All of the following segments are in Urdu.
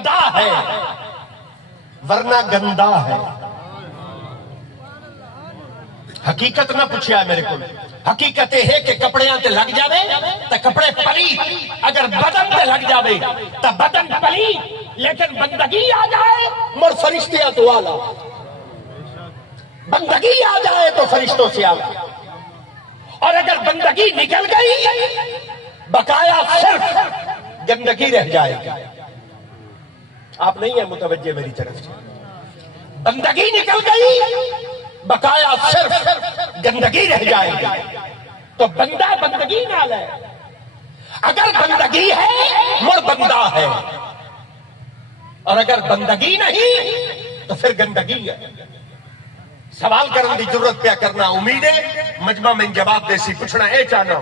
گندا ہے ورنہ گندا ہے. حقیقت نہ پوچھیا میرے کو. حقیقت ہے کہ کپڑیاں تے لگ جاوے تو کپڑے پلیت, اگر بدن تے لگ جاوے تو بدن پلیت, لیکن بندگی آ جائے مر فرشتیاں تو آلہ. بندگی آ جائے تو فرشتوں سے آلہ. اور اگر بندگی نکل گئی بقایا صرف گندگی رہ جائے گی. آپ نہیں ہیں متوجہ میری طرف سے. بندگی نکل گئی بقایا صرف گندگی رہ جائے گی. تو بندہ بندگی نال ہے. اگر بندگی ہے مڑ بندہ ہے, اور اگر بندگی نہیں تو پھر گندگی ہے. سوال کرنے کی ضرورت پیا کرنا. امید ہے مجمع میں جواب دے سی. پوچھنا اے چاہنا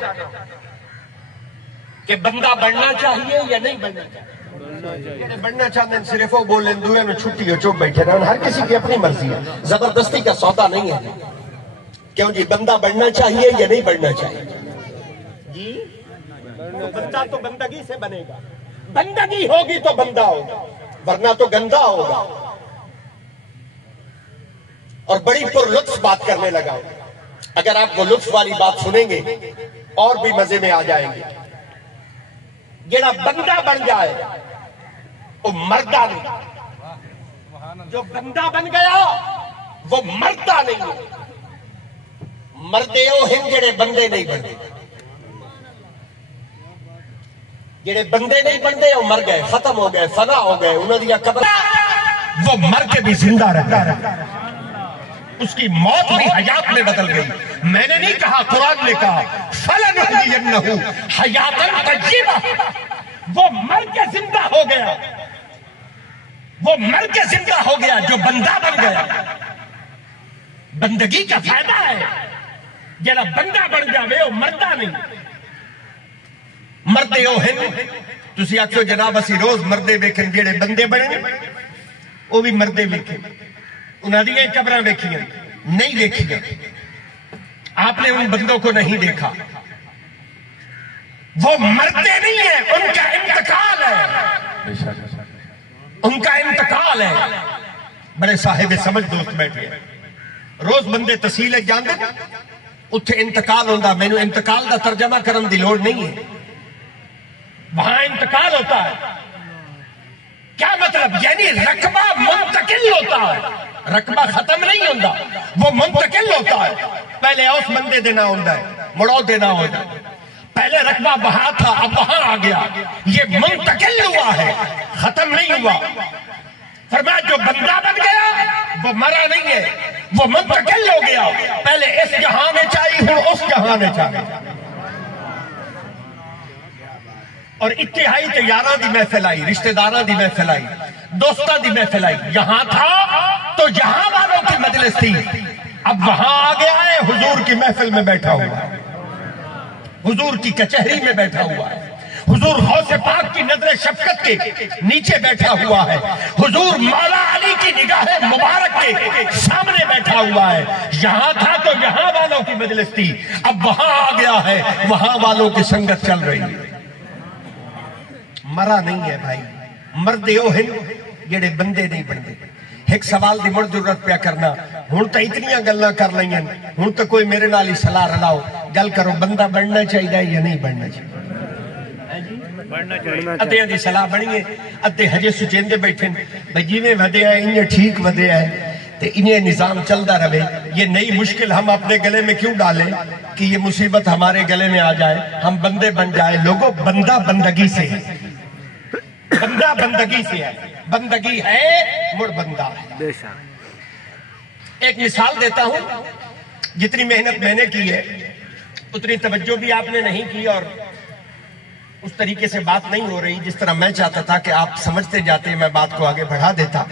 کہ بندہ بننا چاہیے یا نہیں بننا چاہیے. بننا چاہتے ہیں صرف وہ بولیں دوئے میں چھٹی ہو چوک بیٹھے رہے. ہر کسی کی اپنی مرضی ہے, زبردستی کا سودا نہیں ہے. کیوں جی بندہ بننا چاہیے یا نہیں بننا چاہیے جی؟ بندہ تو بندگی سے بنے گا. بندگی ہوگی تو بندہ ہوگا, ورنہ تو گندا ہوگا. اور بڑی پر لطف بات کرنے لگا. اگر آپ وہ لطف والی بات سنیں گے اور بھی مزے میں آ جائیں گے. جڑا بندہ بن جائے وہ مردہ نہیں. جو بندہ بن گیا وہ مردہ نہیں ہے. مردے وہ ہیں جڑے بندے نہیں بنتے. جڑے بندے نہیں بنتے وہ مر گئے, ختم ہو گئے, فنا ہو گئے. انہوں نے قبر وہ مر کے بھی زندہ رہتا ہے. اس کی موت بھی حیات میں بدل گئی. میں نے نہیں کہا, قرآن نے کہا فَلَنُحْيِيَنَّهُ حَيَاتًا طَيِّبَةً. وہ مر کے زندہ ہو گیا. وہ مر کے زندہ ہو گیا جو بندہ بن گیا. بندگی کا فائدہ ہے. جڑا بندہ بن جاوے وہ مردہ نہیں. مردے وہ ہیں تسی آکھو جناب اسی روز مردے ویکھن جڑے بندے بنے وہ بھی مردے ویکھے. انہاں دی قبراں ویکھیاں نہیں دیکھیاں. آپ نے ان بندوں کو نہیں دیکھا. وہ مردے نہیں ہیں, ان کا انتقال ہے. ان کا انتقال ہے. بڑے صاحب سمجھ دوست بیٹھے ہیں. روز بندے تحصیل جاندے اتھے انتقال ہوندہ. میں نے انتقال دا ترجمہ کرن دی لوڑ نہیں ہے. وہاں انتقال ہوتا ہے. کیا مطلب؟ یعنی رقبہ منتقل ہوتا ہے. رقبہ ختم نہیں ہوتا, وہ منتقل ہوتا ہے. پہلے اس بندے دینا ہوتا ہے, مڑو دینا ہوتا ہے. پہلے رقبہ وہاں تھا, اب وہاں آ گیا. یہ منتقل ہوا ہے, ختم نہیں ہوا. فرمایا جو بندہ بن گیا وہ مرا نہیں ہے, وہ منتقل ہو گیا. پہلے اس جہاں میں چاہیے ہوں اس جہاں میں چاہیے. اور اتہائی تے یاراں دی محفل آئی, رشتہ داراں دی محفل آئی, دوستاں دی محفل آئی. یہاں تھا تو یہاں والوں کی مجلس تھی, اب وہاں آ گیا ہے. حضور کی محفل میں بیٹھا ہوا ہے, حضور کی کچہری میں بیٹھا ہوا ہے. حضور غوث پاک کی نظر شفقت کے نیچے بیٹھا ہوا ہے. حضور مولا علی کی نگاہ مبارک کے سامنے بیٹھا ہوا ہے. یہاں تھا تو یہاں والوں کی مجلس تھی, اب وہاں آ گیا ہے, وہاں والوں کی سنگت چل رہی ہے. مرا نہیں ہے بھائی. مردے وہ ہیں جڑے بندے نہیں بنتے. ایک سوال دی مڑ ضرورت پیا کرنا. ہوں تو اتنیاں گلاں کر لائیں, ہوں تو کوئی میرے نال ہی صلاح رلاؤ. گل کرو بندہ بننا چاہیے یا نہیں بننا چاہیے. ادھیاں دی صلاح بنیے, ادھے ہجے سچیندے بیٹھے بھئی جی میں ودیا ہے انہیں ٹھیک ودیا ہے تے انہیں نظام چلدا رہے. یہ نئی مشکل ہم اپنے گلے میں کیوں ڈالیں کہ یہ مصیبت ہمارے گلے میں آ جائے, ہم بندے بن جائے. لوگوں بندہ بندگی سے ہے, بندہ بندگی سے ہے. بندگی ہے مڑ بندہ ہے. ایک مثال دیتا ہوں. جتنی محنت میں نے کی ہے اتنی توجہ بھی آپ نے نہیں کی, اور اس طریقے سے بات نہیں ہو رہی جس طرح میں چاہتا تھا کہ آپ سمجھتے جاتے. میں بات کو آگے بڑھا دیتا.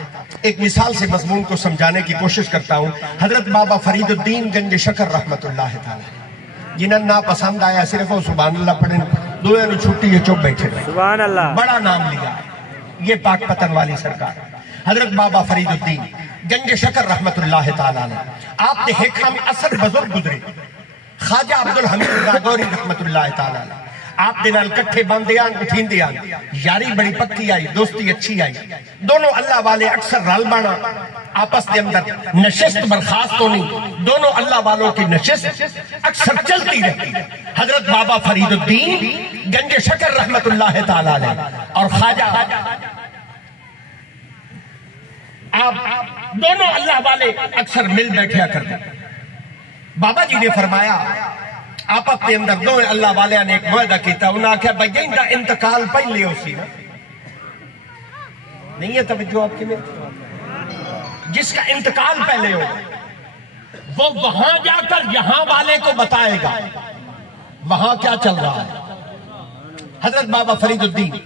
ایک مثال سے مضمون کو سمجھانے کی کوشش کرتا ہوں. حضرت بابا فرید الدین گنج شکر رحمت اللہ تعالی, جنہاں نا پسند آیا صرف وہ سبحان اللہ پڑھیں, دوئے نو چھوٹی یہ چپ بیٹھے رہے. سبحان اللہ. بڑا نام لیا یہ پاک پتن والی سرکار حضرت بابا فرید الدین گنج شکر رحمت اللہ تعالی. آپ نے ایک ہم اثر بزرگ گزرے خواجہ عبدالحمید راغوری رحمت اللہ تعالی. آپ دے نال کٹھے باندے آن اٹھیندے آن یاری بڑی پکی آئی دوستی اچھی آئی دونوں اللہ والے اکثر رل بانا آپس دے اندر نشست برخاست ہونی دونوں اللہ والوں کی نشست اکثر چلتی رہتی حضرت بابا فرید الدین گنج شکر رحمت اللہ تعالی علیہ اور خواجہ آپ دونوں اللہ والے اکثر مل بیٹھیا کرتے بابا جی نے فرمایا آپ اپنے اندر دو اللہ والے نے ایک معاہدہ کیتا انہاں کہا بھئی ان کا انتقال پہلے ہو سی نا نہیں ہے توجہ آپ کی میں جس کا انتقال پہلے ہو وہ وہاں جا کر یہاں والے کو بتائے گا وہاں کیا چل رہا ہے حضرت بابا فرید الدین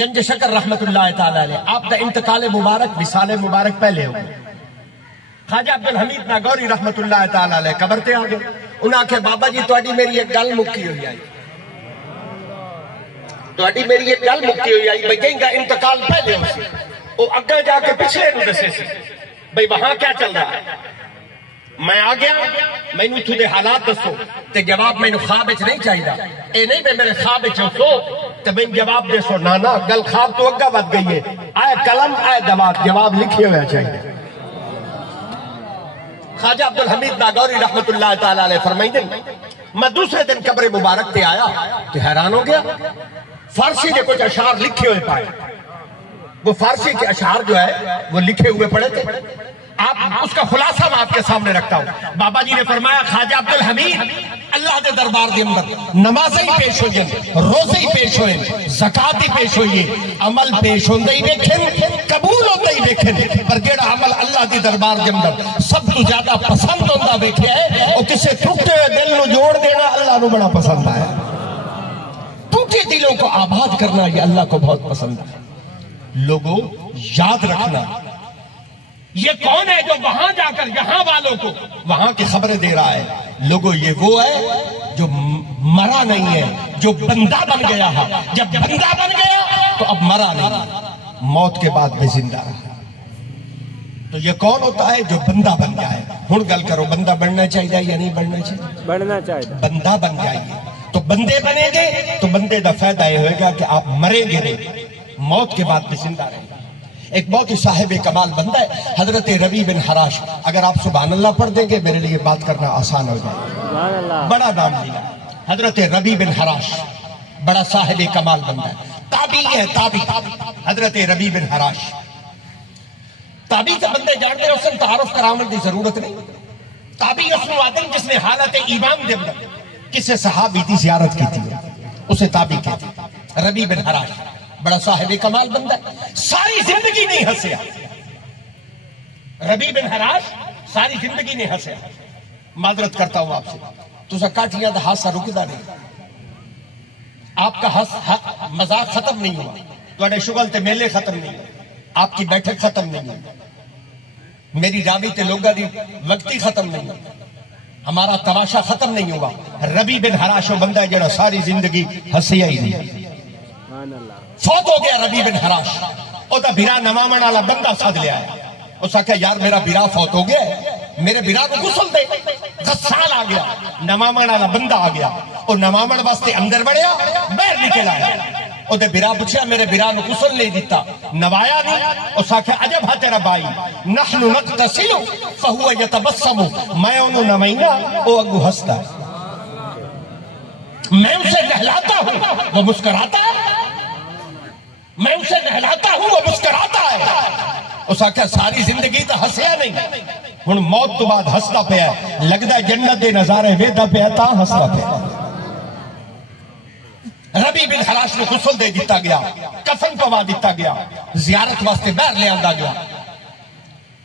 گنج شکر رحمت اللہ تعالی علیہ آپ کا انتقال مبارک وصال مبارک پہلے ہو خواجہ عبدالحمید ناگوری رحمت اللہ تعالی علیہ قبر تے آگے انہاں کہ بابا جی تواڈی میری ایک گل مکی ہوئی آئی تواڈی میری ایک گل مکی ہوئی آئی بھئی کہیں کا انتقال پہلے ہو سی وہ اگا جا کے پچھلے نو دسے سی بھئی وہاں کیا چل رہا ہے میں آ گیا میں نو تھوڑے حالات دسو تے جواب میں نو خواب اچ نہیں چاہیے اے نہیں بے میرے خواب اچ ہو تے میں جواب دے سو نانا گل خواب تو اگا ود گئی ہے آئے قلم آئے جواب لکھے ہوئے چاہیے خواجہ عبدالحمید ناگوری رحمت اللہ تعالی علیہ فرمائیں دن میں دوسرے دن قبر مبارک تے آیا کہ حیران ہو گیا فارسی نے کچھ اشعار لکھے ہوئے پائے وہ فارسی کے اشعار جو ہے وہ لکھے ہوئے پڑے تھے آپ اس کا خلاصہ میں آپ کے سامنے رکھتا ہوں بابا جی نے فرمایا خواجہ عبدالحمید اللہ دے دربار دے اندر نمازیں ہی پیش ہوئے روزے ہی پیش ہوئے زکاة ہی پیش ہوئے عمل پیش ہوندے ہی دیکھیں قبول ہوندے ہی دیکھیں پر جیڑا عمل اللہ دے دربار دے اندر سب تو زیادہ پسند ہوندہ دیکھے ہے وہ کسے ٹوٹے دل نو جوڑ دینا اللہ نو بڑا پسند ہے ٹوٹے دلوں کو آباد کرنا یہ اللہ کو بہت پسند ہے لوگوں یاد رکھنا یہ کون ہے جو وہاں جا کر یہاں والوں کو وہاں کی خبریں دے رہا ہے لوگوں یہ وہ ہے جو مرا نہیں ہے جو بندہ بن گیا ہے جب بندہ بن گیا تو اب مرا نہیں موت کے بعد بھی زندہ رہا تو یہ کون ہوتا ہے جو بندہ بن جائے ہن گل کرو بندہ بننا چاہیے یا نہیں بننا چاہیے بننا چاہیے بندہ بن جائیے تو بندے بنے گے تو بندے دا فائدہ یہ ہوئے گا کہ آپ مریں گے نہیں موت کے بعد بھی زندہ رہیں گے ایک بہت ہی صاحب کمال بندہ ہے حضرت ربیع بن حراش اگر آپ سبحان اللہ پڑھ دیں گے میرے لیے بات کرنا آسان ہو جائے بڑا نام لیا حضرت ربیع بن حراش بڑا صاحب کمال بندہ ہے تابعی ہے تابعی حضرت ربیع بن حراش تابعی سے بندے جانتے ہیں اس نے تعارف کرانے کی ضرورت نہیں تابعی اس نے آدم جس نے حالت ایمان دے اندر کسے صحابی کی زیارت کی تھی اسے تابعی کہتے ہیں ربیع بن حراش بڑا صاحب کمال بندہ ہے ساری زندگی نہیں ہنسیا ربیع بن حراش ساری زندگی نہیں ہنسیا معذرت کرتا ہوں آپ سے تو سکاٹیاں دا حادثہ رکدا نہیں آپ کا مذاق ختم نہیں ہوا تواڈے شغل تے میلے ختم نہیں آپ کی بیٹھک ختم نہیں ہوئی میری راوی تے لوگاں دی وقتی ختم نہیں ہوئی ہمارا تماشا ختم نہیں ہوا ربیع بن حراش وہ بندہ ہے جڑا ساری زندگی ہنسیا ہی نہیں فوت ہو گیا ربیع بن حراش او دا بھرا نمامن والا بندہ سد لیا ہے اس کہا یار میرا بھرا فوت ہو گیا ہے میرے بھرا کو غسل دے غسال آ گیا نمامن والا بندہ آ گیا اور نمامن واسطے اندر بڑھیا باہر نکل آیا او دے بھرا پوچھا میرے بھرا نو غسل نہیں دیتا نوایا نہیں اس کہا عجب ہے تیرا بھائی نحن نغتسل فهو يتبسم میں انہوں نوائنا او اگو ہستا میں اسے نہلاتا ہوں وہ مسکراتا ہے میں اسے نہلاتا ہوں وہ مسکراتا ہے اس آکھا ساری زندگی تو ہسیا نہیں ہن موت تو بعد ہستا پیا لگدا جنت دے نظارے ویدا پیا تا ہستا پیا ربیع بن حراش نے غسل دے دیتا گیا کفن پوا دیتا گیا زیارت واسطے باہر لے آندا گیا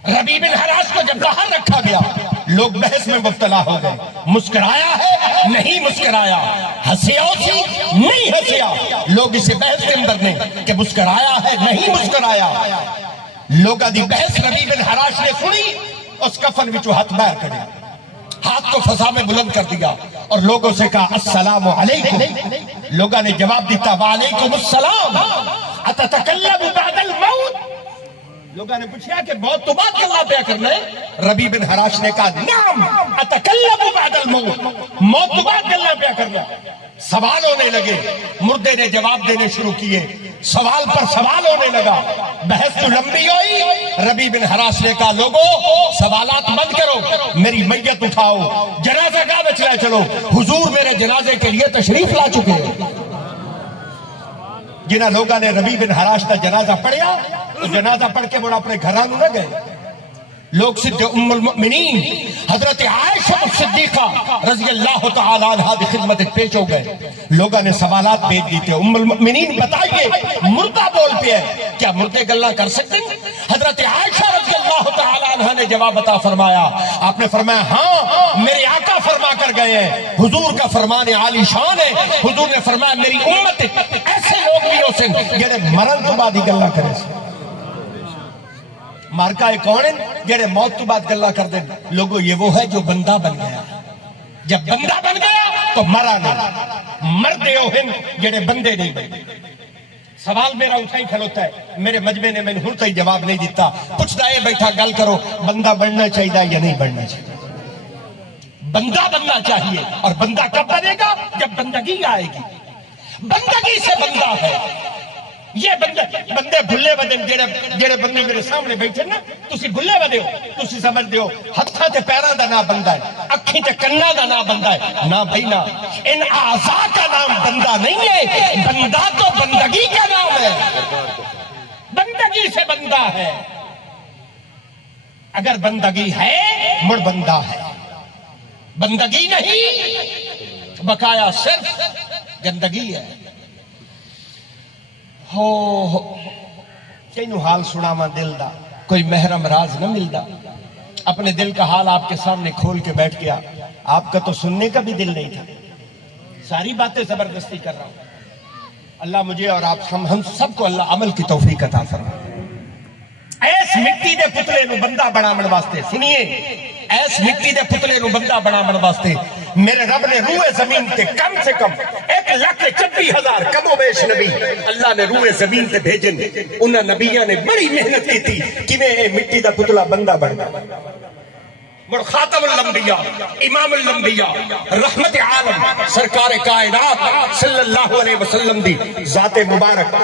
ربیع بن حراش کو جب باہر رکھا گیا لوگ بحث میں مبتلا ہو گئے مسکرایا ہے نہیں مسکرایا ہنسیا سی نہیں ہنسیا لوگ اسے بحث کے اندر نہیں کہ مسکرایا ہے نہیں مسکرایا لوگا دی بحث ربیع بن حراش نے سنی اس کفن وچوں ہاتھ باہر کرے ہاتھ کو فضا میں بلند کر دیا اور لوگوں سے کہا السلام علیکم لوگوں نے جواب دیتا وعلیکم السلام اتتکلم بعد الموت لوگوں نے پوچھا کہ موت تو بعد اللہ پیا کرنا ہے ربیع بن حراش نے کہا نعم اتکلم بعد الموت موت تو بعد اللہ پیا کرنا سوال ہونے لگے، مردے نے جواب دینے شروع کیے، سوال پر سوال ہونے لگا، بحث تو لمبی ہوئی۔ ربیع بن حراش نے کہا لوگوں سوالات بند کرو، میری میت اٹھاؤ، جنازہ گاہ میں چلے چلو۔ حضور میرے جنازے کے لیے تشریف لا چکے ہیں۔ جنہاں لوگوں نے ربیع بن حراش کا جنازہ پڑھیا، تو جنازہ پڑھ کے وہ اپنے گھرانوں نہ گئے۔ لوگ صدق ام المؤمنین حضرت عائشہ صدیقہ رضی اللہ تعالی عنہ کی خدمت پیش ہو گئے۔ لوگوں نے سوالات بھیج دی تھے، ام المؤمنین بتائیے مردہ بول پہ ہے، کیا مردے گلہ کر سکتے ہیں؟ حضرت عائشہ رضی اللہ تعالی عنہ نے جواب عطا فرمایا، آپ نے فرمایا ہاں میرے آقا فرما کر گئے ہیں، حضور کا فرمان عالی شان ہے۔ حضور نے فرمایا میری امت ایسے لوگ بھی ہو سن جڑے مرن تو بعد ہی گلہ کرے سن۔ مارکا ایک کون ہے جڑے موت تو بعد گلہ کر دیں؟ لوگوں یہ وہ ہے جو بندہ بن گیا۔ جب بندہ بن گیا تو مرا نہیں، مردے ہو ہن جڑے بندے نہیں بن۔ سوال میرا اٹھا ہی کھلوتا ہے، میرے مجمع نے میں نے ہن تک جواب نہیں دیتا۔ پوچھتا ہے بیٹھا گل کرو، بندہ بننا چاہیے یا نہیں بننا چاہیے؟ بندہ بننا چاہیے، اور بندہ کب بنے گا؟ جب بندگی آئے گی۔ بندگی سے بندہ ہے۔ یہ بندے بھلے بدن جڑے بندے میرے سامنے بیٹھے نا، تسی بھلے بدے ہو، تسی سمجھ دیو ہتھاں تے پیراں دا نام بندہ ہے، اکھیں تے کناں دا نام بندہ ہے۔ نہ بھائی نہ، ان اعضاء کا نام بندہ نہیں ہے، بندہ تو بندگی کا نام ہے۔ بندگی سے بندہ ہے۔ اگر بندگی ہے مڑ بندہ ہے، بندگی نہیں بقایا صرف گندگی ہے۔ ہو کینو حال سناواں دل دا، کوئی محرم راز نہ ملدا۔ اپنے دل کا حال آپ کے سامنے کھول کے بیٹھ گیا، آپ کا تو سننے کا بھی دل نہیں تھا، ساری باتیں زبردستی کر رہا ہوں۔ اللہ مجھے اور آپ ہم سب کو اللہ عمل کی توفیق عطا فرمائے۔ ایس مٹی دے پتلے نو بندہ بناون واسطے، سنیے، ایس مٹی دے پتلے نو بندہ بناون واسطے میرے رب نے روح زمین تے کم سے کم 1,26,000 کم و بیش نبی اللہ نے روح زمین تے بھیجن۔ انہاں نبیاں نے بڑی محنت کی تھی کہ میں مٹی دا پتلا بندہ بن گیا۔ مر خاتم الانبیاء، امام الانبیاء، رحمت عالم، سرکار کائنات صلی اللہ علیہ وسلم دی ذات مبارک،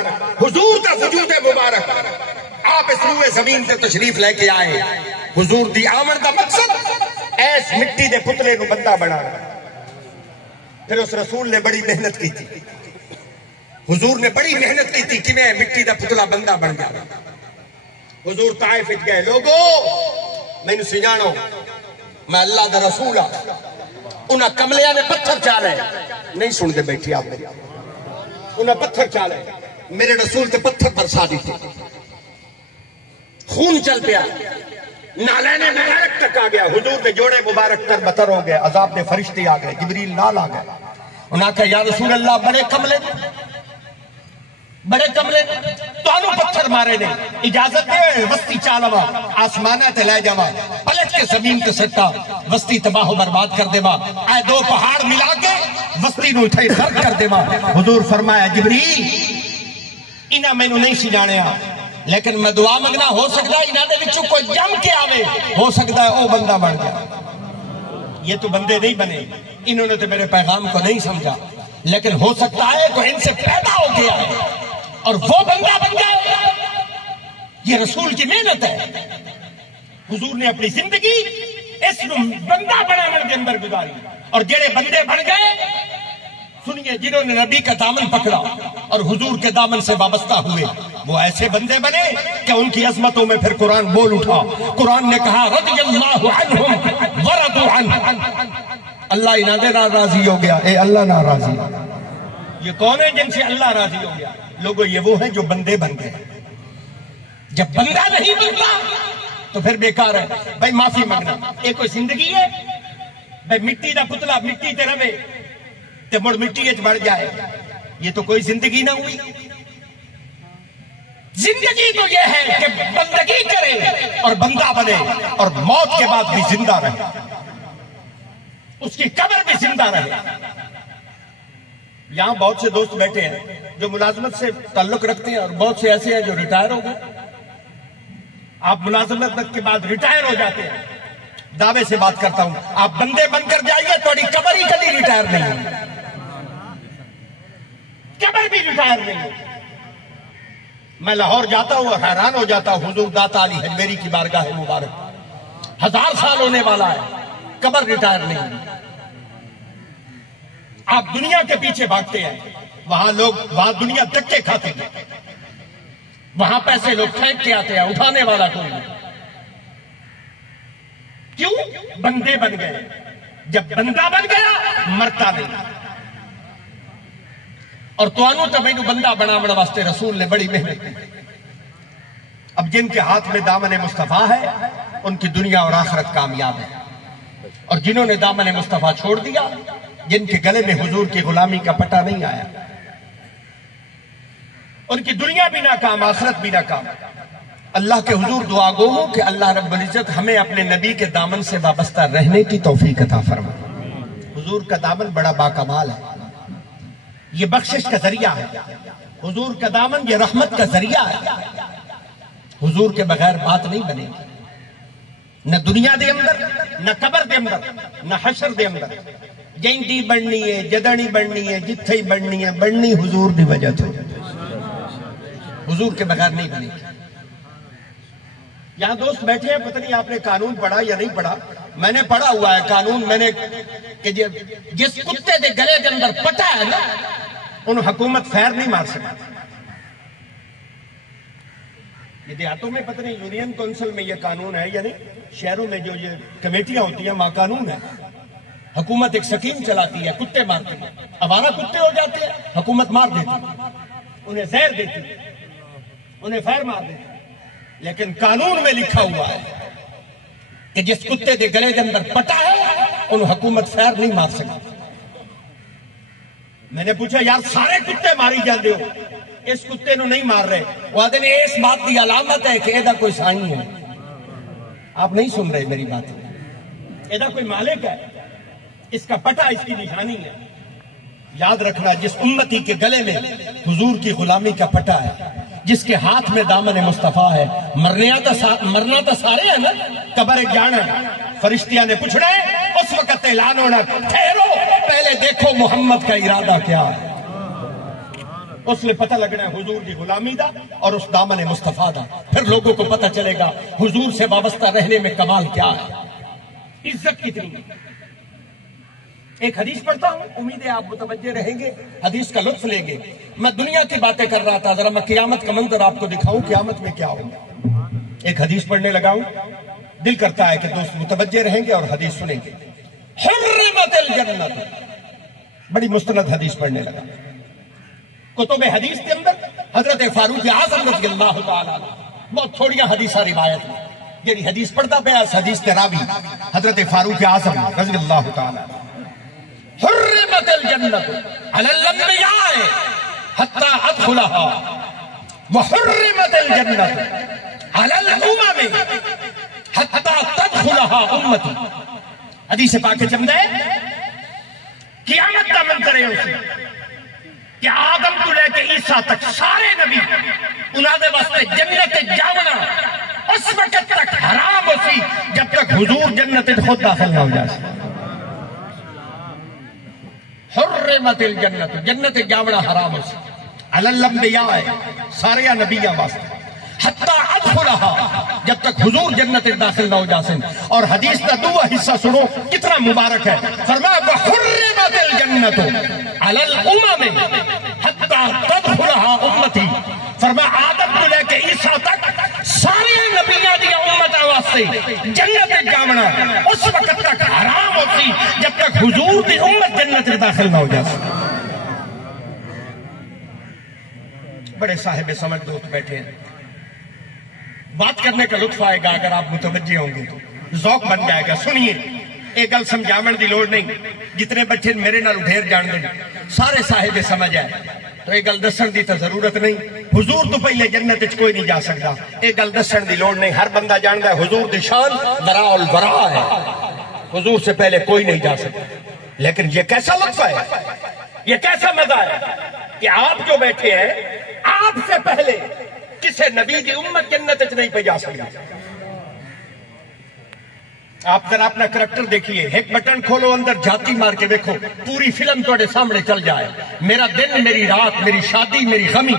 حضور دا وجود مبارک، آپ اس روح زمین تے تشریف لے کے آئے۔ حضور دی آمد دا مقصد ایس مٹی دے پتلے نو بندہ بنا۔ پھر اس رسول نے بڑی محنت کی تھی، حضور نے بڑی محنت کی تھی کہ میں مٹی دا پتلا بندہ بن گیا۔ حضور طائف وچ گئے، لوگو مینوں سجانو میں اللہ دا رسول ہاں۔ انہاں کملیاں نے پتھر چالے، نہیں سن دے بیٹھی آپ نے، انہاں پتھر چالے، میرے رسول تے پتھر برسا دیتے، خون چل پیا، نالین مبارک تک آ گیا، حضور کے جوڑے مبارک تر بتر ہو گئے، عذاب دے فرشتے آ گئے، جبریل نال آ گئے۔ انہاں کہا یا رسول اللہ بڑے کملے تو انہوں پتھر مارے نے، اجازت دے وستی چالوا آسمانہ تے لے جاوا، پلٹ کے زمین تے سٹا، وستی تباہ و برباد کر دے با، آئے دو پہاڑ ملا کے وستی نو اٹھائی خرد کر دے با۔ حضور فرمایا جبریل انہاں میں نو نہیں سجانے آ، لیکن میں دعا منگنا، ہو سکتا ہے انہاں دے وچوں کوئی جم کے آوے، ہو سکتا ہے او بندہ بن گیا۔ یہ تو بندے نہیں بنے، انہوں نے تو میرے پیغام کو نہیں سمجھا، لیکن ہو سکتا ہے کوئی ان سے پیدا ہو گیا اور وہ بندہ بن جائے۔ یہ رسول کی محنت ہے۔ حضور نے اپنی زندگی اس بندہ بنانے کے اندر گزاری، اور جڑے بندے بن گئے، سنیے، جنہوں نے نبی کا دامن پکڑا اور حضور کے دامن سے وابستہ ہوئے، وہ ایسے بندے بنے کہ ان کی عظمتوں میں پھر قرآن بول اٹھا۔ قرآن نے کہا رضی اللہ عنہم ورضوا عنہ، اللہ انہاں دے نال راضی ہو گیا، اے اللہ نہ راضی۔ یہ کون ہے جن سے اللہ راضی ہو گیا؟ لوگوں یہ وہ ہیں جو بندے بن گئے۔ جب بندہ نہیں بنتا تو پھر بیکار ہے۔ بھائی معافی مانگنا یہ کوئی زندگی ہے؟ بھائی مٹی دا پتلا مٹی تے رہے تے مڑ مٹی وچ بڑھ جائے، یہ تو کوئی زندگی نہ ہوئی۔ زندگی تو یہ ہے کہ بندگی کرے اور بندہ بنے، اور موت کے بعد بھی زندہ رہے، اس کی قبر بھی زندہ رہے۔ یہاں بہت سے دوست بیٹھے ہیں جو ملازمت سے تعلق رکھتے ہیں، اور بہت سے ایسے ہیں جو ریٹائر ہو گئے۔ آپ ملازمت کے بعد ریٹائر ہو جاتے ہیں، دعوے سے بات کرتا ہوں، آپ بندے بن کر جائیے، تھوڑی قبر ہی کبھی ریٹائر نہیں ہے۔ قبر بھی ریٹائر نہیں ہوتی۔ میں لاہور جاتا ہوں اور حیران ہو جاتا ہوں، حضور داتا علی حجویری کی بارگاہ مبارک 1000 سال ہونے والا ہے، قبر ریٹائر نہیں ہوئی۔ آپ دنیا کے پیچھے بھاگتے ہیں، وہاں دنیا دھکے کھاتی ہے، وہاں پیسے لوگ پھینک کے آتے ہیں، اٹھانے والا کوئی نہیں۔ کیوں؟ بندے بن گئے۔ جب بندہ بن گیا مرتا نہیں۔ اور توانو تو مینو بندہ بناونے واسطے رسول نے بڑی محنت کی۔ اب جن کے ہاتھ میں دامن مصطفیٰ ہے ان کی دنیا اور آخرت کامیاب ہے، اور جنہوں نے دامن مصطفیٰ چھوڑ دیا، جن کے گلے میں حضور کی غلامی کا پٹا نہیں آیا، ان کی دنیا بھی ناکام، آخرت بھی ناکام۔ اللہ کے حضور دعا گو ہوں کہ اللہ رب العزت ہمیں اپنے نبی کے دامن سے وابستہ رہنے کی توفیق عطا فرمائے۔ حضور کا دامن بڑا باکمال ہے، یہ بخشش کا ذریعہ ہے۔ حضور کا دامن یہ رحمت کا ذریعہ ہے۔ حضور کے بغیر بات نہیں بنے گی، نہ دنیا دے اندر، نہ قبر دے اندر، نہ حشر دے اندر۔ جیندی بڑھنی ہے، جدانی بڑھنی ہے، جتھے ہی بڑھنی ہے، بڑھنی حضور دی وجہ تو، حضور کے بغیر نہیں بنے گی۔ یہاں دوست بیٹھے ہیں، پتہ نہیں آپ نے قانون پڑھا یا نہیں پڑھا، میں نے پڑھا ہوا ہے قانون، میں نے کہ جس کتے دے گلے کے اندر پٹا ہے نا، ان حکومت خیر نہیں مار سکتی۔ یہ دیہاتوں میں پتہ نہیں یونین کونسل میں یہ قانون ہے یا نہیں، شہروں میں جو یہ کمیٹیاں ہوتی ہیں وہاں قانون ہے۔ حکومت ایک سکیم چلاتی ہے، کتے مارتی ہے، آوارہ کتے ہو جاتے ہیں، حکومت مار دیتی ہے، انہیں زہر دیتی ہے، انہیں فیر مار دیتی ہے۔ لیکن قانون میں لکھا ہوا ہے کہ جس کتے دے گلے کے اندر پٹا ہے ان حکومت فیر نہیں مار سکتی۔ میں نے پوچھا یار سارے کتے ماری جاندے ہو، اس کتے نو نہیں مار رہے؟ وہ آدھے نے اس بات کی علامت ہے کہ ایدہ کوئی سائیں ہے۔ آپ نہیں سن رہے میری بات، ایدہ کوئی مالک ہے، اس کا پٹا اس کی نشانی ہے۔ یاد رکھنا جس امتی کے گلے میں حضور کی غلامی کا پٹا ہے، جس کے ہاتھ میں دامن مصطفیٰ ہے، مرنا تو سارے ہیں نا، قبر ایک جانا ہے۔ فرشتیاں نے پوچھنا ہے، اس وقت اعلان ہونا، ٹھہرو پہلے دیکھو محمد کا ارادہ کیا ہے۔ اس لئے پتہ لگنا ہے حضور کی غلامی دا اور اس دامن مصطفیٰ دا، پھر لوگوں کو پتہ چلے گا حضور سے وابستہ رہنے میں کمال کیا ہے، عزت کتنی ہے۔ ایک حدیث پڑھتا ہوں، امید ہے آپ متوجہ رہیں گے، حدیث کا لطف لیں گے۔ میں دنیا کی باتیں کر رہا تھا، ذرا میں قیامت کا منظر آپ کو دکھاؤں، قیامت میں کیا ہوگا۔ ایک حدیث پڑھنے لگا ہوں، دل کرتا ہے کہ دوست متوجہ رہیں گے اور حدیث سنیں گے۔ حرمت الجنت، بڑی مستند حدیث پڑھنے لگا۔ کتب حدیث کے اندر حضرت فاروق اعظم رضی اللہ تعالیٰ بہت تھوڑیاں حدیثاں روایت ہیں، یعنی حدیث پڑھتا پہ اس حدیث کے راوی حضرت فاروق اعظم رضی اللہ تعالیٰ۔ حرمت الجنت علی الانبیاء حتی ادخلها وحرمت الجنت علی الامم حتی تدخلها امتی۔ حدیث پاک چمدہ ہے، قیامت کا منظر ہے اسی کہ آدم تو لے کے عیسیٰ تک سارے نبی انہاں دے واسطے جنت جاونا اس وقت تک حرام ہوسی جب تک حضور جنت خود داخل نہ ہو جائے۔ حرمت الجنت، جنت جاونا حرام ہوسی علی الانبیاء سارے نبیاں واسطے، حتی ادخلها جب تک حضور جنت داخل نہ ہو جاسن۔ اور حدیث کا دوسرا حصہ سنو کتنا مبارک ہے، فرمایا وحرمت الجنت علی الامم حتی تدخلها امتی۔ فرمایا آدم کو لے کے عیسیٰ تک سارے نبیاں دی امتاں واسطے جنت جاونا اس وقت تک حرام ہوتی جب تک حضور دی امت جنت داخل نہ ہو جاسن۔ بڑے صاحب سمجھ دوست بیٹھے ہیں، بات کرنے کا لطف آئے گا اگر آپ متوجہ ہوں گے تو، ذوق بن جائے گا۔ سنیے، ایک گل سمجھاون دی لوڑ نہیں، جتنے بچے میرے نال ڈھیر جان دیں سارے صاحب سمجھ آئے تو ایک گل دسن دی تو ضرورت نہیں۔ حضور تو پہلے جنت وچ کوئی نہیں جا سکتا، ایک گل دسن دی لوڑ نہیں، ہر بندہ جاندا ہے حضور دی شان وراء الوراء ہے، حضور سے پہلے کوئی نہیں جا سکتا۔ لیکن یہ کیسا لطف ہے، یہ کیسا مزہ ہے کہ آپ جو بیٹھے ہیں آپ سے پہلے کسے نبی کی امت جنت وچ نہیں پہ جا سکتی۔ آپ ذرا اپنا کریکٹر دیکھیے، ایک بٹن کھولو اندر جھاتی مار کے دیکھو، پوری فلم تھوڑے سامنے چل جائے۔ میرا دن، میری رات، میری شادی، میری غمی،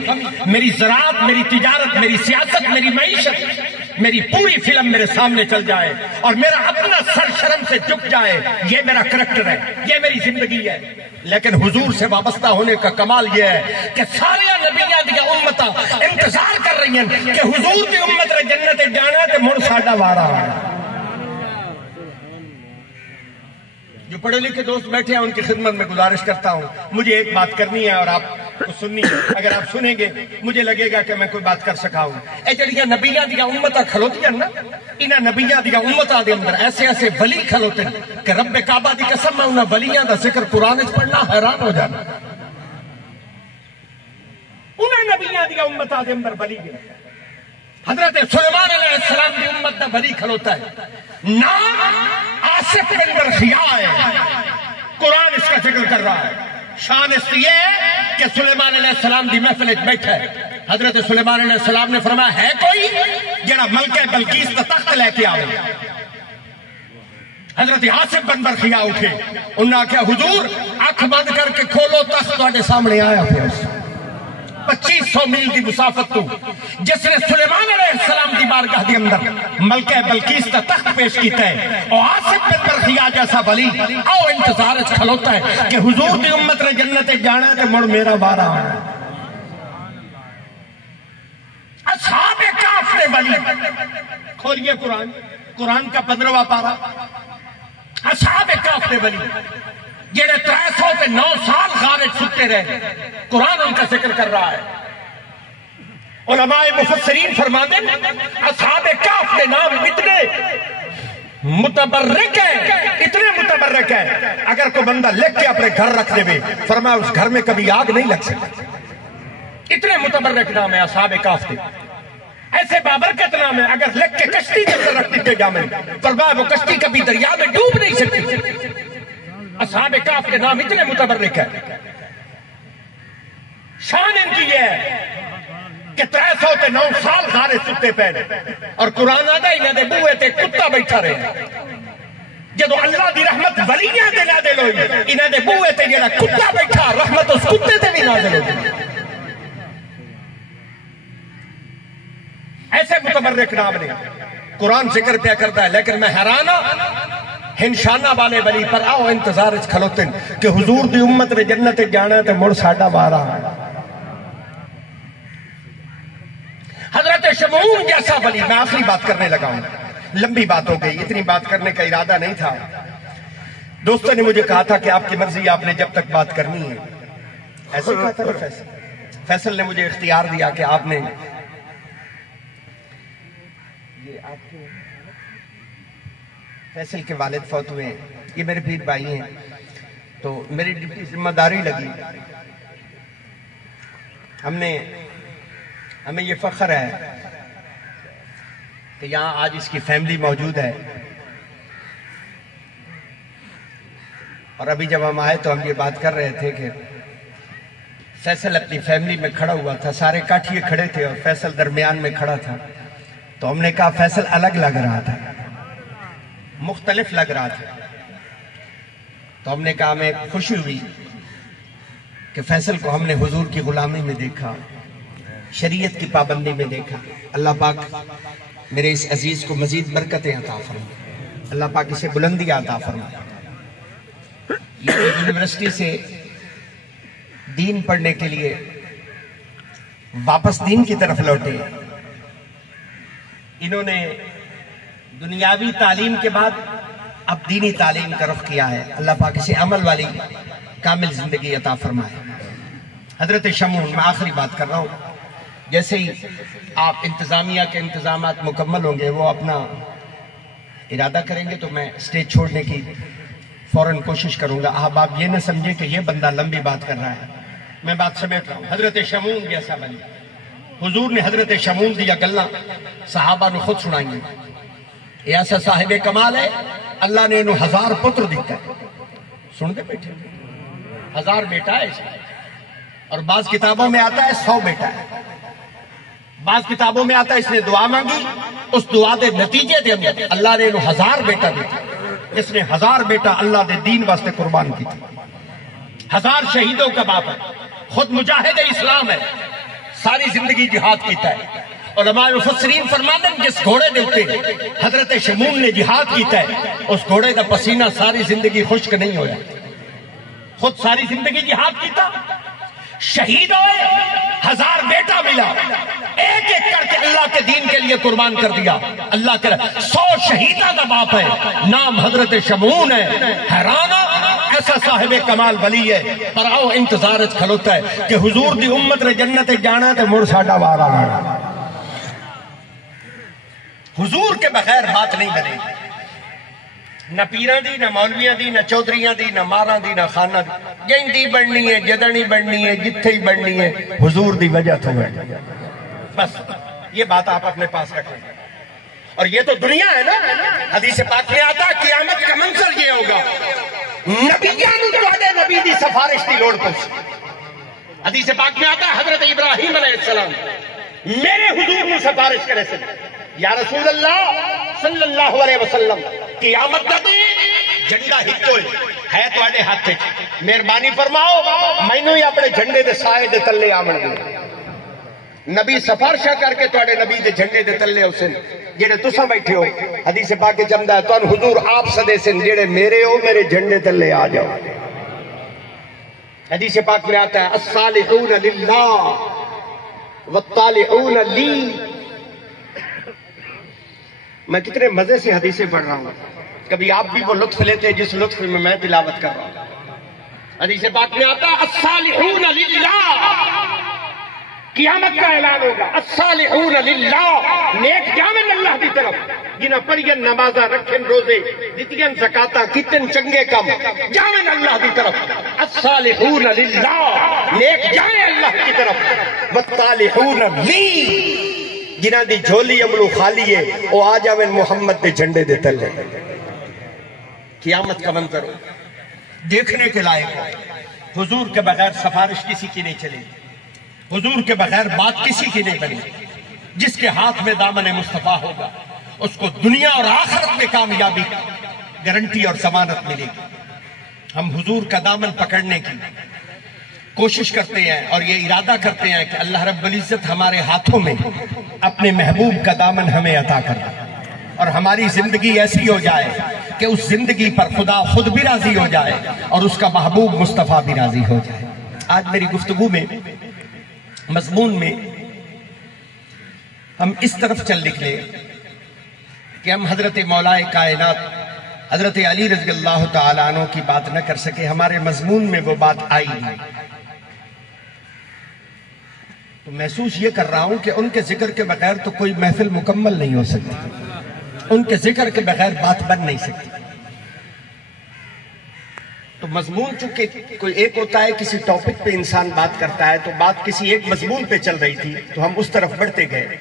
میری زراعت، میری تجارت، میری سیاست، میری معیشت، میری پوری فلم میرے سامنے چل جائے اور میرا اپنا سر شرم سے جھک جائے، یہ میرا کریکٹر ہے، یہ میری زندگی ہے۔ لیکن حضور سے وابستہ ہونے کا کمال یہ ہے کہ سارے نبیاں دیا امتاں انتظار کر رہی ہیں کہ حضور دی امت نے جنت جانا تے مڑ ساڈا وارا ہے۔ جو پڑھے لکھے دوست بیٹھے ہیں ان کی خدمت میں گزارش کرتا ہوں، مجھے ایک بات کرنی ہے اور آپ کو سننی ہے۔ اگر آپ سنیں گے مجھے لگے گا کہ میں کوئی بات کر سکا ہوں۔ اے جڑیاں نبیاں دیا امتاں کھلوتی ہیں نا، انہاں نبیاں دیا امتاں دے اندر ایسے ایسے ولی کھلوتے ہیں کہ رب کعبہ دی قسم میں انہاں ولیاں دا ذکر قرآن وچ پڑھنا حیران ہو جانا۔ انہاں نبیاں دیا امتاں دے اندر ولی گئے، حضرت سلیمان علیہ السلام کی امت دا ولی کھلوتا ہے، نام آصف بن برخیا ہے، قرآن اس کا ذکر کر رہا ہے۔ شان اس لیے ہے کہ سلیمان علیہ السلام دی محفل وچ بیٹھا ہے۔ حضرت سلیمان علیہ السلام نے فرمایا ہے کوئی جڑا ملکہ بلقیس دا تخت لے کے آوے؟ حضرت آصف بن برخیا اٹھے، انہوں نے کہا حضور آنکھ بند کر کے کھولو، تخت تواڈے سامنے آیا پھر 2500 میل دی مسافت تو جس نے سلیمان علیہ السلام دی بارگاہ دی اندر ملکہ بلقیس کا تخت پیش کیتا ہے، اور آصف بن برخیا جیسا ولی آؤ انتظار اچ کھلوتا ہے کہ حضور دی امت نے جنت جانا تے مڑ میرا بارہ آنا۔ اصحاب کہف نے ولی، کھولیے قرآن کا 15واں پارہ، اصحاب کہف نے ولی جڑے 309 سال غار ستے رہے، قرآن ان کا ذکر کر رہا ہے۔ علماء مفسرین فرماتے ہیں اصحاب کہف کے نام اتنے متبرک ہیں، اتنے متبرک ہیں، اگر کوئی بندہ لکھ کے اپنے گھر رکھ دے فرمایا اس گھر میں کبھی آگ نہیں لگ سکتی۔ اتنے متبرک نام ہے اصحاب کہف کے، ایسے بابرکت نام ہے، اگر لکھ کے کشتی کے اندر رکھ دیتے جامن فرمایا وہ کشتی کبھی دریا میں ڈوب نہیں سکتی۔ اصحاب کہف کے نام اتنے متبرک ہے۔ شان ان کی یہ ہے کہ 309 سال غارے ستے پہنے اور قرآن آدھا انہاں دے بوئے تے کتا بیٹھا رہے۔ جدو اللہ دی رحمت ولیاں دے نازل ہوئی، انہاں دے بوئے تے جڑا کتا بیٹھا، رحمت اس کتے تے بھی نازل ہوئی۔ ایسے متبرک نام نے قرآن ذکر پہ کرتا ہے، لیکن میں حیران ہوں ہنشانہ والے ولی پر آؤ انتظار اچ کھلوتے ہیں کہ حضور دی امت نے جنت جانا تے مڑ ساڈا بارہ۔ حضرت شمعون جیسا ولی، میں آخری بات کرنے لگا ہوں، لمبی بات ہو گئی، اتنی بات کرنے کا ارادہ نہیں تھا۔ دوستوں نے مجھے کہا تھا کہ آپ کی مرضی، آپ نے جب تک بات کرنی ہے، ایسے کہا تھا نا فیصل نے مجھے اختیار دیا کہ آپ نے آپ کے فیصل کے والد فوت ہوئے ہیں، یہ میرے پیر بھائی ہیں، تو میری ڈیوٹی ذمہ داری لگی۔ ہمیں یہ فخر ہے کہ یہاں آج اس کی فیملی موجود ہے، اور ابھی جب ہم آئے تو ہم یہ بات کر رہے تھے کہ فیصل اپنی فیملی میں کھڑا ہوا تھا، سارے کاٹھیے کھڑے تھے اور فیصل درمیان میں کھڑا تھا، تو ہم نے کہا فیصل الگ لگ رہا تھا، مختلف لگ رہا تھا، تو ہم نے کہا ہمیں خوشی ہوئی کہ فیصل کو ہم نے حضور کی غلامی میں دیکھا، شریعت کی پابندی میں دیکھا۔ اللہ پاک میرے اس عزیز کو مزید برکتیں عطا فرمائے، اللہ پاک اسے بلندی عطا فرمائے۔ یہ یونیورسٹی سے دین پڑھنے کے لیے واپس دین کی طرف لوٹے، انہوں نے دنیاوی تعلیم کے بعد اب دینی تعلیم کا رخ کیا ہے، اللہ پاک اسے عمل والی کامل زندگی عطا فرمائے۔ حضرت شمعون، میں آخری بات کر رہا ہوں، جیسے ہی آپ انتظامیہ کے انتظامات مکمل ہوں گے، وہ اپنا ارادہ کریں گے تو میں اسٹیج چھوڑنے کی فوراً کوشش کروں گا۔ آپ یہ نہ سمجھے کہ یہ بندہ لمبی بات کر رہا ہے، میں بات سمیٹ رہا ہوں۔ حضرت شمعون جیسا بنی، حضور نے حضرت شمعون دیا گلاں صحابہ نے خود سنائیں گے۔ یہ ایسا صاحب کمال ہے، اللہ نے انہوں 1000 پتر دیتا ہے، سن دے بیٹھے 1000 بیٹا ہے اس کا، اور بعض کتابوں میں آتا ہے 100 بیٹا ہے، بعض کتابوں میں آتا ہے اس نے دعا مانگی اس دعا دے نتیجے دے اندر اللہ نے انہوں 1000 بیٹا دیتا، جس نے 1000 بیٹا اللہ دے دین واسطے قربان کی تھی، 1000 شہیدوں کا باپ ہے، خود مجاہد اسلام ہے، ساری زندگی جہاد کیتا ہے۔ علماء مفسرین فرماتے ہیں جس گھوڑے دے اوتے حضرت شمون نے جہاد کیتا ہے اس گھوڑے کا پسینہ ساری زندگی خشک نہیں ہویا، خود ساری زندگی جہاد کیتا، شہید ہوئے، 1000 بیٹا ملا، ایک ایک کر کے اللہ کے دین کے لیے قربان کر دیا۔ اللہ کے 100 شہیدہ کا باپ ہے، نام حضرت شمعون ہے۔ حیران ایسا صاحب کمال ولی ہے، پر آؤ انتظار کھلوتا ہے کہ حضور دی امت نے جنت جانا تے مڑ ساڈا وار آنا۔ حضور کے بغیر بات نہیں بنے گی، نہ پیران دی، نہ مولویاں دی، نہ چودھریاں دی، نہ ماراں دی، نہ خانہ دی، جن دی بڑھنی ہے، جدنی بڑھنی ہے، جتھے ہی بڑھنی ہے، حضور دی وجہ تو ہے۔ بس یہ بات آپ اپنے پاس رکھیں۔ اور یہ تو دنیا ہے نا، حدیث پاک میں آتا قیامت کا منظر یہ ہوگا، نبیانو تواڈے نبی دی سفارش دی لوڑ پوچھ۔ حدیث پاک میں آتا حضرت ابراہیم علیہ السلام میرے حضور نے سفارش کرے سے، یا رسول اللہ صلی اللہ علیہ وسلم قیامت دا دن جھنڈا ہکوئے ہے تواڈے ہاتھ وچ، مہربانی فرماؤ مینوں ہی اپنے جھنڈے دے سائے دے تلے آمن دے۔ نبی سفارشہ کر کے تواڈے نبی دے جھنڈے دے تلے حسین جڑے تساں بیٹھے ہو، حدیث پاک جمدا ہے تانوں حضور آپ سدے سن جڑے میرے ہو میرے جھنڈے تلے آ جاؤ۔ حدیث پاک میں آتا ہے الصالحون للہ والطالحون لی۔ میں کتنے مزے سے حدیثیں پڑھ رہا ہوں، کبھی آپ بھی وہ لطف لیتے ہیں جس لطف میں تلاوت کر رہا ہوں۔ حدیث پاک میں آتا ہے الصالحون للہ، قیامت کا اعلان ہوگا الصالحون للہ، نیک جامن اللہ دی طرف، جنہاں پڑھین نمازہ رکھن روزے دیتین زکاتہ کتن چنگے کم، جامن اللہ دی طرف، الصالحون للہ، نیک جامن اللہ کی طرف، والطالحون لی، جنہاں دی جھولی عملو خالی ہے وہ آ جاویں محمد دے جھنڈے دے تلے۔ قیامت کا منظر ہو دیکھنے کے لائق ہو۔ حضور کے بغیر سفارش کسی کی نہیں چلے گی، حضور کے بغیر بات کسی کی نہیں بنے گی۔ جس کے ہاتھ میں دامن مصطفیٰ ہوگا اس کو دنیا اور آخرت میں کامیابی گارنٹی اور ضمانت ملے گی۔ ہم حضور کا دامن پکڑنے کی کوشش کرتے ہیں اور یہ ارادہ کرتے ہیں کہ اللہ رب العزت ہمارے ہاتھوں میں اپنے محبوب کا دامن ہمیں عطا کر دے اور ہماری زندگی ایسی ہو جائے کہ اس زندگی پر خدا خود بھی راضی ہو جائے اور اس کا محبوب مصطفیٰ بھی راضی ہو جائے۔ آج میری گفتگو میں مضمون میں ہم اس طرف چل نکلے کہ ہم حضرت مولا کائنات حضرت علی رضی اللہ تعالیٰ عنہ کی بات نہ کر سکے، ہمارے مضمون میں وہ بات آئی نہیں۔ تو محسوس یہ کر رہا ہوں کہ ان کے ذکر کے بغیر تو کوئی محفل مکمل نہیں ہو سکتی، ان کے ذکر کے بغیر بات بن نہیں سکتی۔ تو مضمون چونکہ کوئی ایک ہوتا ہے، کسی ٹاپک پہ انسان بات کرتا ہے تو بات کسی ایک مضمون پہ چل رہی تھی تو ہم اس طرف بڑھتے گئے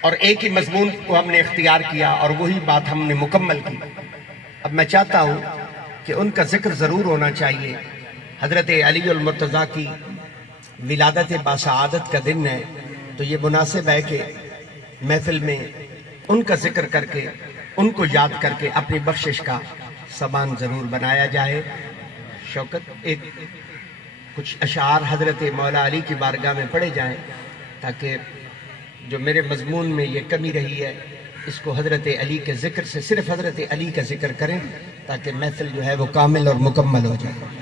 اور ایک ہی مضمون کو ہم نے اختیار کیا اور وہی بات ہم نے مکمل کی۔ اب میں چاہتا ہوں کہ ان کا ذکر ضرور ہونا چاہیے۔ حضرت علی المرتضیٰ کی ولادت باسعادت کا دن ہے تو یہ مناسب ہے کہ محفل میں ان کا ذکر کر کے ان کو یاد کر کے اپنی بخشش کا سامان ضرور بنایا جائے۔ شوکت ایک کچھ اشعار حضرت مولا علی کی بارگاہ میں پڑھے جائیں تاکہ جو میرے مضمون میں یہ کمی رہی ہے اس کو حضرت علی کے ذکر سے صرف حضرت علی کا ذکر کریں تاکہ محفل جو ہے وہ کامل اور مکمل ہو جائے۔